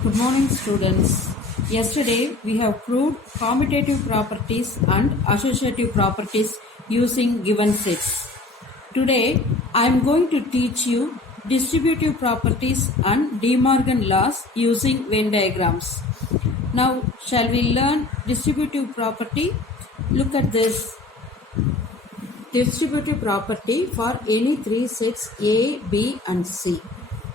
Good morning, students. Yesterday we have proved commutative properties and associative properties using given sets. Today I am going to teach you distributive properties and De Morgan laws using Venn diagrams. Now, shall we learn distributive property? Look at this. Distributive property for any three sets A, B and C.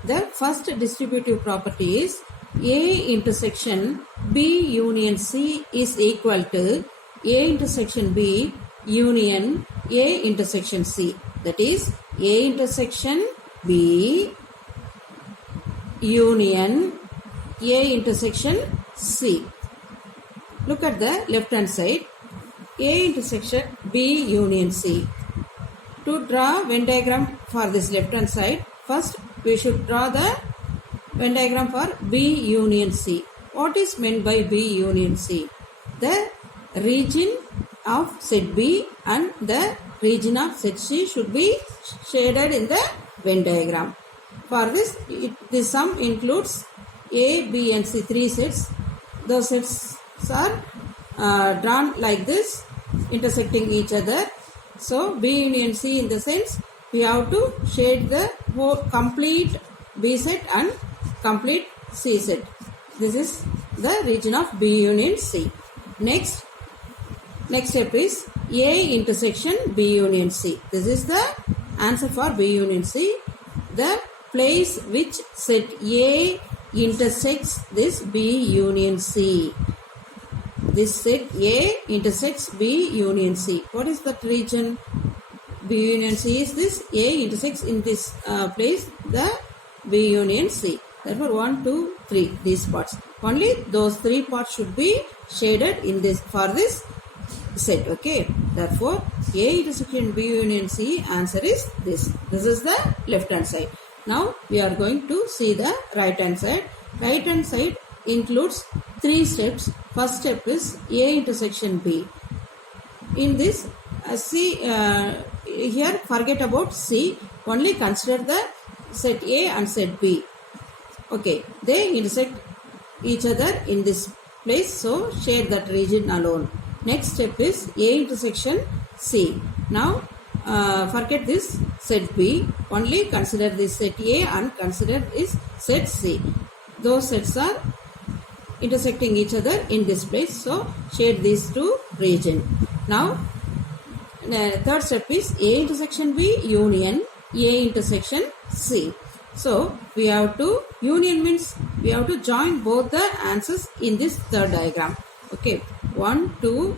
The first distributive property is A intersection B union C is equal to A intersection B union A intersection C. That is A intersection B union A intersection C. Look at the left hand side. A intersection B union C. To draw Venn diagram for this left hand side, first we should draw the Venn diagram for B union C. What is meant by B union C? The region of set B and the region of set C should be shaded in the Venn diagram. For this, this sum includes A, B and C, three sets. Those sets are drawn like this, intersecting each other. So B union C, in the sense we have to shade the whole complete B set and complete C set. This is the region of B union C. Next step is A intersection B union C. This is the answer for B union C. The place which set A intersects this B union C. This set A intersects B union C. What is that region? B union C is this. A intersects in this place the B union C. Therefore 1, 2, 3 these parts. Only those three parts should be shaded in this for this set. Okay. Therefore A intersection B union C answer is this. This is the left hand side. Now we are going to see the right hand side. Right hand side includes three steps. First step is A intersection B. In this here forget about C. Only consider the set A and set B. Okay, they intersect each other in this place, so shade that region alone. Next step is A intersection C. Now forget this set B. Only consider this set A and consider this set C. Those sets are intersecting each other in this place, so shade these two region. Now third step is A intersection B union A intersection C. So we have to, union means we have to join both the answers in this third diagram. Okay, 1, 2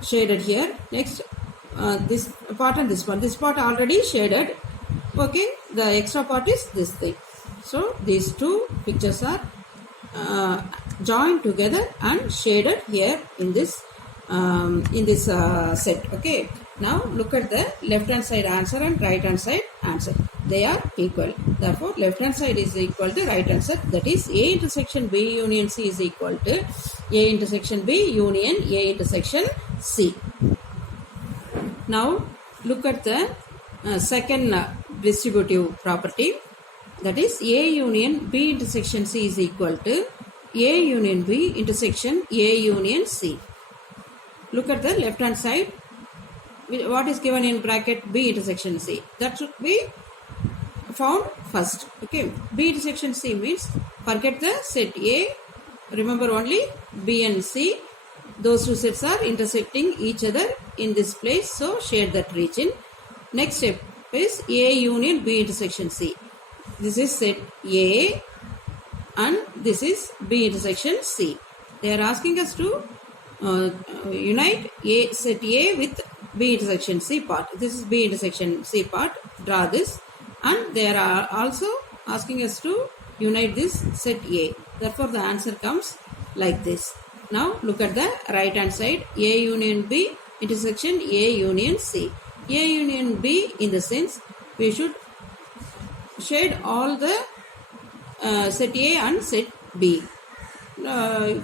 shaded here. Next this part and this part. This part already shaded. Okay, the extra part is this thing. So these two pictures are joined together and shaded here in this set. Okay, now look at the left hand side answer and right hand side answer. They are equal. Therefore left hand side is equal to right hand side. That is A intersection B union C is equal to A intersection B union A intersection C. Now look at the second distributive property. That is A union B intersection C is equal to A union B intersection A union C. Look at the left hand side. What is given in bracket? B intersection C. That should be found first. Okay. B intersection C means forget the set A. Remember only B and C. Those two sets are intersecting each other in this place. So shade that region. Next step is A union B intersection C. This is set A and this is B intersection C. They are asking us to unite A set A with B intersection C part. This is B intersection C part. Draw this. And they are also asking us to unite this set A. Therefore the answer comes like this. Now look at the right hand side. A union B intersection A union C. A union B, in the sense we should shade all the set A and set B.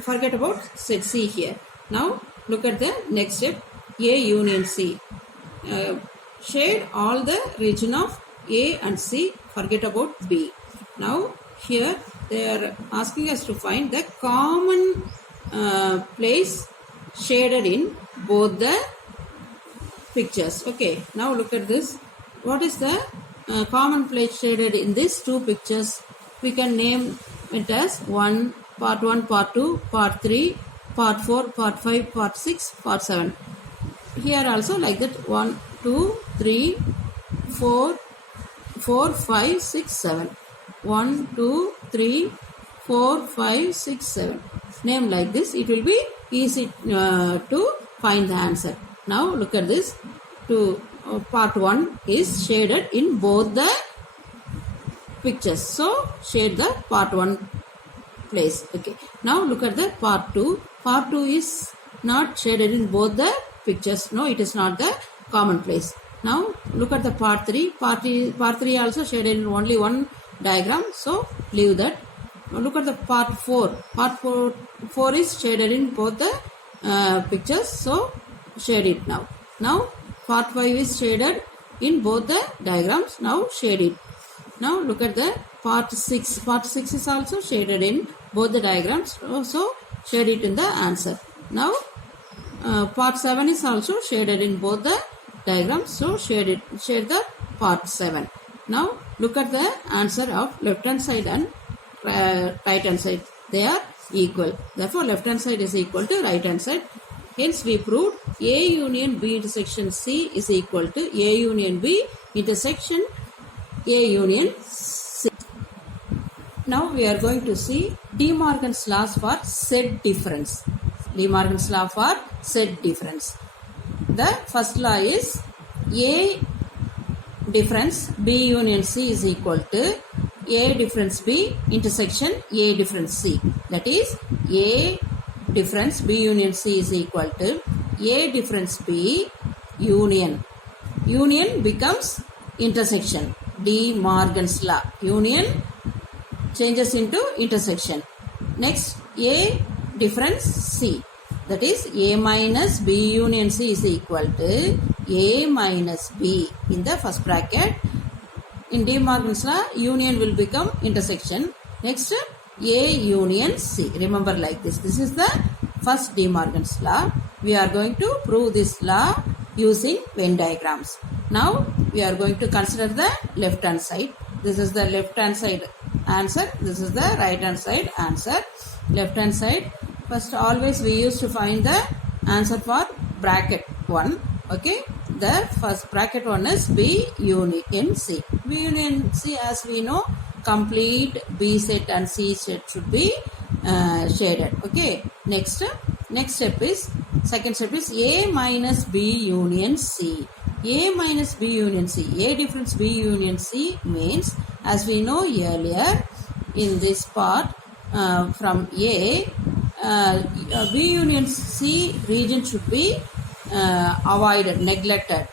Forget about set C here. Now look at the next step. A union C. Shade all the region of A and C. Forget about B. Now here they are asking us to find the common place shaded in both the pictures. Okay, now look at this. What is the common place shaded in these two pictures? We can name it as part 1, part 2, part 3, part 4, part 5, part 6, part 7. Here also like that 1, 2, 3, 4, 5, 6, 7. 1, 2, 3, 4, 5, 6, 7. Name like this. It will be easy to find the answer. Now look at this. Part 1 is shaded in both the pictures. So shade the part 1 place. Okay. Now look at the part 2. Part 2 is not shaded in both the pictures. No, it is not the common place. Now look at the part 3. Part 3 also shaded in only one diagram. So leave that. Now look at the part 4. Part 4 is shaded in both the pictures. So shade it now. Now part 5 is shaded in both the diagrams. Now shade it. Now look at the part 6. Part 6 is also shaded in both the diagrams. So shade it in the answer. Now part 7 is also shaded in both the diagrams. So shade the part 7. Now look at the answer of left hand side and right hand side. They are equal. Therefore left hand side is equal to right hand side. Hence we proved A union B intersection C is equal to A union B intersection A union C. Now we are going to see De Morgan's laws for set difference. De Morgan's law for set difference. The first law is A difference B union C is equal to A difference B intersection A difference C. That is A difference B union C is equal to A difference B union. Union becomes intersection. De Morgan's law. Union changes into intersection. Next, A difference C. That is A minus B union C is equal to A minus B in the first bracket. In De Morgan's law, union will become intersection. Next, A union C. Remember like this. This is the first De Morgan's law. We are going to prove this law using Venn diagrams. Now we are going to consider the left hand side. This is the left hand side answer. This is the right hand side answer. Left hand side. First always we used to find the answer for bracket 1. Okay. The first bracket 1 is B union C. B union C, as we know, complete B set and C set should be shaded. Okay. Next step is, second step is A minus B union C. A minus B union C. A difference B union C means, as we know earlier in this part from A, B union C region should be avoided, neglected.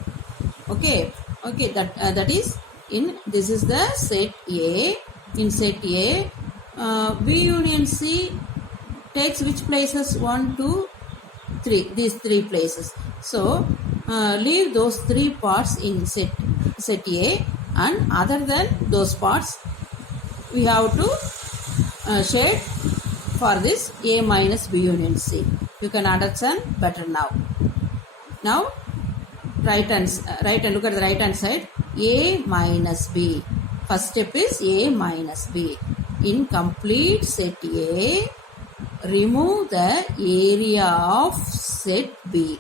Okay. That is in, this is the set A. In set A, B union C takes which places? 1, 2, 3. These 3 places. So leave those 3 parts in set A, and other than those parts we have to shade for this A minus B union C. You can understand better now. Now right hand, look at the right hand side. A minus B. First step is A minus B. In complete set A, remove the area of set B.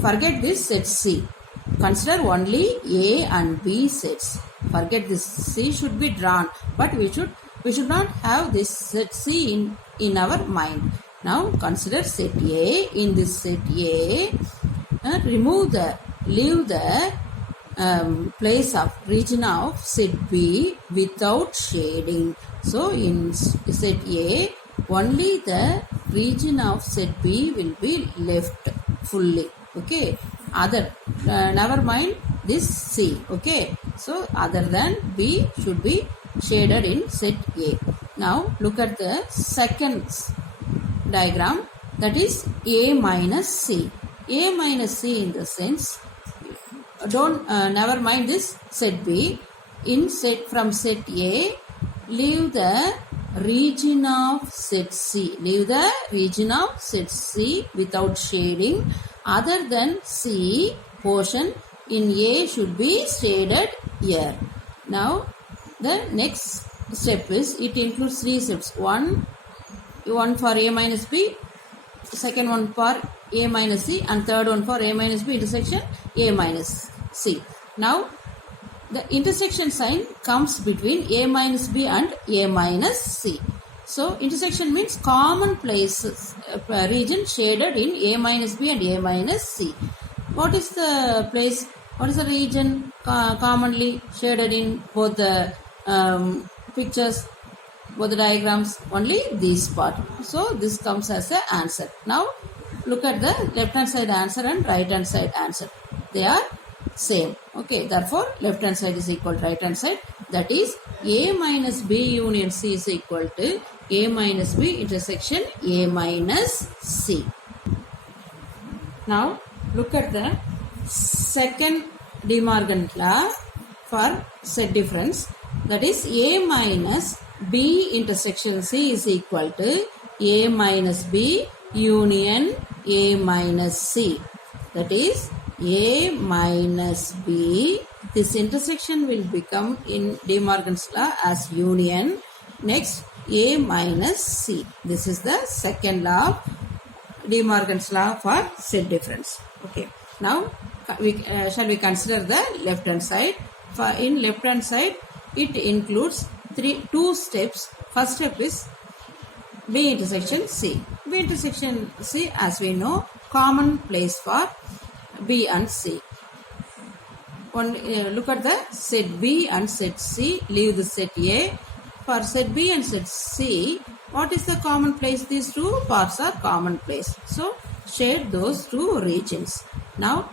Forget this set C. Consider only A and B sets. Forget this. C should be drawn, but we should not have this set C in our mind. Now consider set A. In this set A, leave the place of region of set B without shading. So in set A, only the region of set B will be left fully. Okay. Other, never mind this C. Okay. So other than B should be shaded in set A. Now look at the second diagram, that is A minus C. A minus C in the sense, don't never mind this set B. in set from set A, leave the region of set C. Leave the region of set C without shading. Other than C portion in A should be shaded here. Now the next step is, it includes three steps. One for A minus B, second one for A minus C, and third one for A minus B intersection A minus C. Now the intersection sign comes between A minus B and A minus C. So intersection means common places, region shaded in A minus B and A minus C. What is the place? What is the region commonly shaded in both the pictures, both the diagrams? Only this part. So this comes as the answer. Now look at the left hand side answer and right hand side answer. They are same. Okay, therefore left hand side is equal to right hand side. That is A minus B union C is equal to A minus B intersection A minus C. Now look at the second De Morgan law for set difference. That is A minus B intersection C is equal to A minus B union A minus C. That is A minus B. This intersection will become in De Morgan's law as union. Next, A minus C. This is the second law of De Morgan's law for set difference. Okay. Now, shall we consider the left hand side? For in left hand side, it includes two steps. First step is B intersection C. B intersection C, as we know, common place for B and C. Look at the set B and set C. Leave the set A. For set B and set C, what is the common place? These two parts are common place. So shade those two regions. Now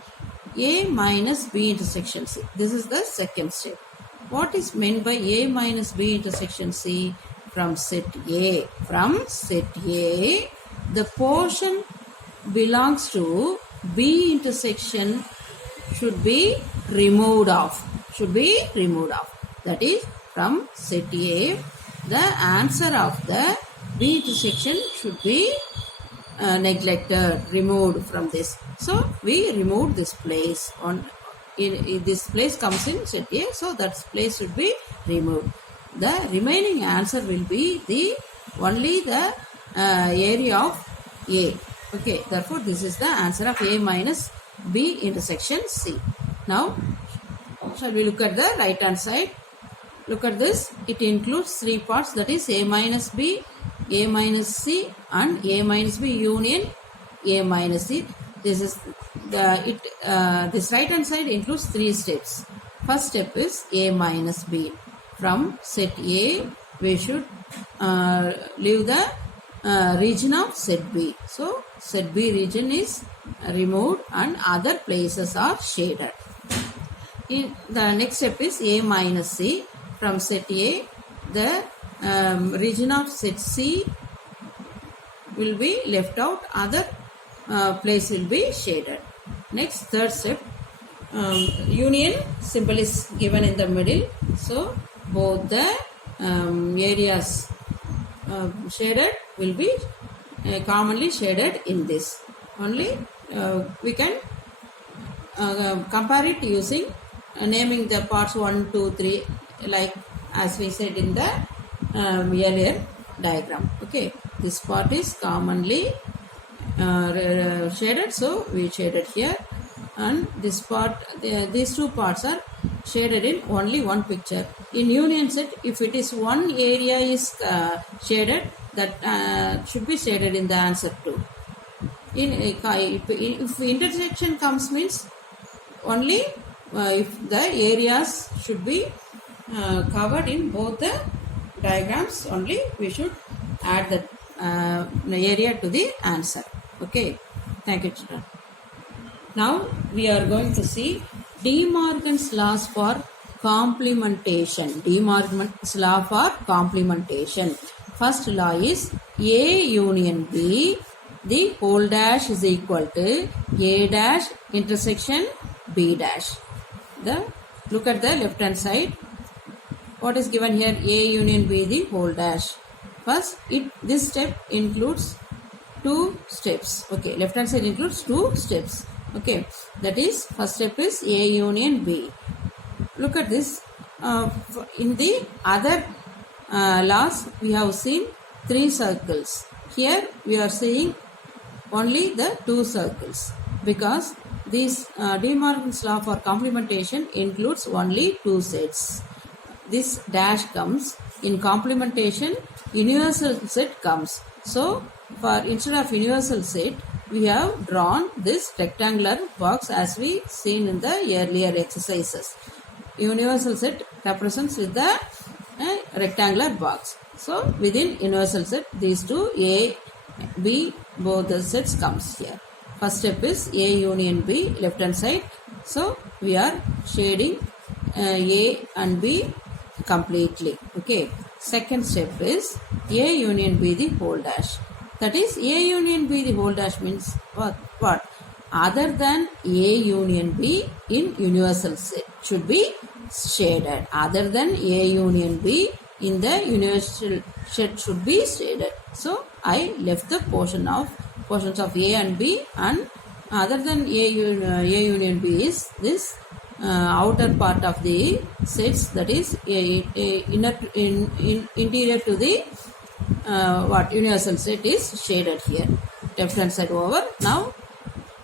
A minus B intersection C. This is the second step. What is meant by A minus B intersection C? From set A. From set A, the portion belongs to B intersection should be removed off. That is, from set A, the answer of the B intersection should be neglected, removed from this. So we remove this place. In this place comes in set A, so that place should be removed. The remaining answer will be only the area of A. Okay, therefore this is the answer of A minus B intersection C. Now, shall we look at the right hand side? Look at this. It includes three parts, that is A minus B, A minus C and A minus B union A minus C. This is this right hand side includes three steps. First step is A minus B. From set A, we should leave the region of set B. So set B region is removed and other places are shaded. In the next step is A minus C. From set A, the region of set C will be left out, other place will be shaded. Next, third step, union symbol is given in the middle. So both the areas shaded will be commonly shaded in this. Only we can compare it using naming the parts 1, 2, 3, like as we said in the earlier diagram. Okay, this part is commonly shaded, so we shaded here, and this part, these two parts are shaded in only one picture. In union set, if it is one area is shaded, that should be shaded in the answer too. If intersection comes, means only if the areas should be covered in both the diagrams, only we should add the area to the answer. Okay, thank you, children. Now we are going to see De Morgan's laws for complementation. De Morgan's law for complementation. First law is A union B, the whole dash is equal to A dash intersection B dash. Look at the left hand side. what is given here? A union B the whole dash. First, this step includes two steps. Okay, left hand side includes two steps. Okay, that is first step is A union B. Look at this. In the other laws, we have seen three circles. Here we are seeing only the two circles because this De Morgan's law for complementation includes only two sets. This dash comes in complementation, universal set comes. So for instead of universal set, we have drawn this rectangular box as we seen in the earlier exercises. Universal set represents with the rectangular box. So within universal set, these two A, B, both the sets comes here. First step is A union B, left hand side. So we are shading A and B completely. Okay. Second step is A union B the whole dash. That is A union B the whole dash means what? Other than A union B in universal set should be shaded. Other than A union B in the universal set should be shaded. So I left the portions of A and B, and other than A union B is this outer part of the sets, that is interior to the universal set is shaded here. Left hand side over. Now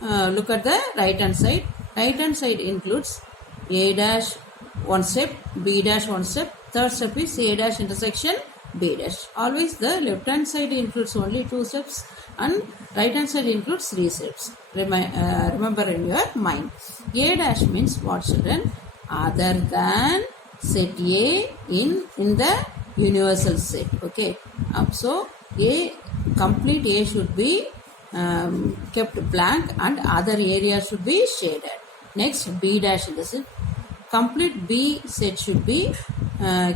look at the right hand side. Right hand side includes A dash one step, B dash one step. Third step is A dash intersection B dash. Always the left hand side includes only two steps and right hand side includes three steps. Remember in your mind. A dash means what, children? Other than set A in the universal set. Okay. So A, complete A should be kept blank and other areas should be shaded. Next, B dash in the set. Complete B set should be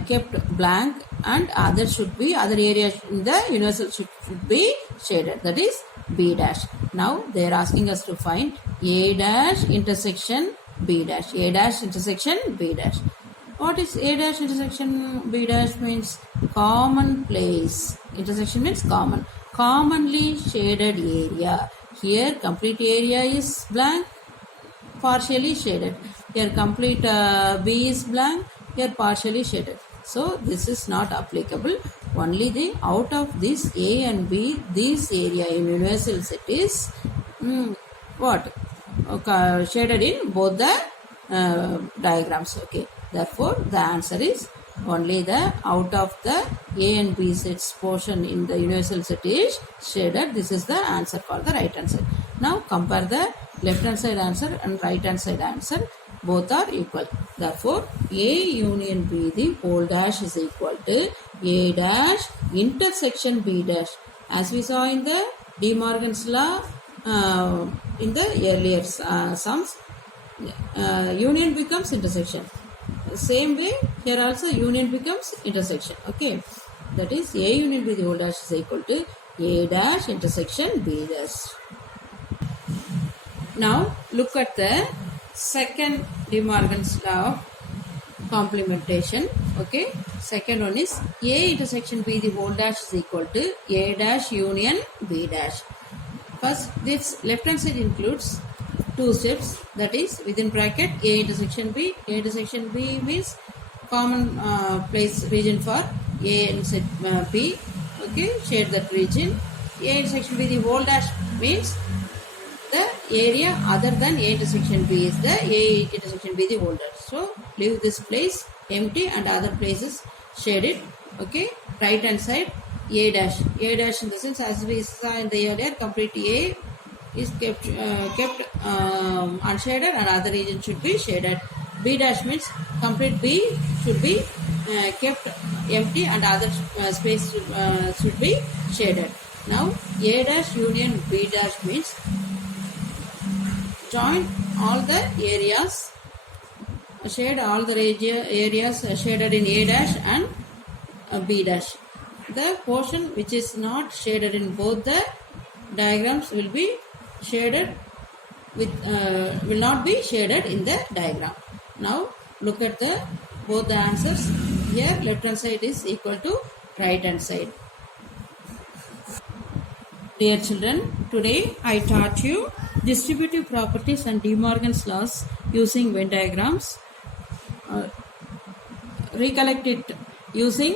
kept blank and other areas in the universal should be shaded. That is B dash. Now they are asking us to find A dash intersection B dash. A dash intersection B dash. What is A dash intersection B dash means? Common place. Intersection means common. Commonly shaded area. Here complete area is blank, partially shaded. Here complete B is blank, here partially shaded. So this is not applicable. Only the out of this A and B, this area in universal set is shaded in both the diagrams. Okay. Therefore, the answer is only the out of the A and B sets portion in the universal set is shaded. This is the answer for the right hand side. Now compare the left hand side answer and right hand side answer. Both are equal. Therefore, A union B the whole dash is equal to A dash intersection B dash. As we saw in the De Morgan's law in the earlier sums, union becomes intersection. Same way, here also union becomes intersection. Okay. That is A union B the whole dash is equal to A dash intersection B dash. Now, look at the second De Morgan's law of complementation. Okay. Second one is A intersection B the whole dash is equal to A dash union B dash. First, this left hand side includes two steps, that is within bracket A intersection B. A intersection B means common place region for A and set B. Okay, shade that region. A intersection B the whole dash means the area other than A intersection B is the A intersection B the whole dash. So leave this place empty and other places shaded. Okay, right hand side A dash. A dash in the sense as we saw in the earlier, complete A is kept unshaded and other region should be shaded. B dash means complete B should be kept empty and other space should be shaded. Now A dash union B dash means join all the areas, shade all the areas shaded in A dash and B dash. The portion which is not shaded in both the diagrams will be shaded with will not be shaded in the diagram. Now look at both the answers. here left hand side is equal to right hand side. Dear children, today I taught you distributive properties and De Morgan's laws using Venn diagrams. Recollect it using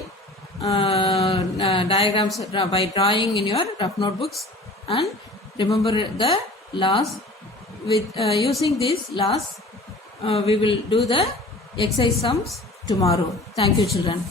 diagrams by drawing in your rough notebooks, and remember the laws. With using these laws, we will do the exercise sums tomorrow. Thank you, children.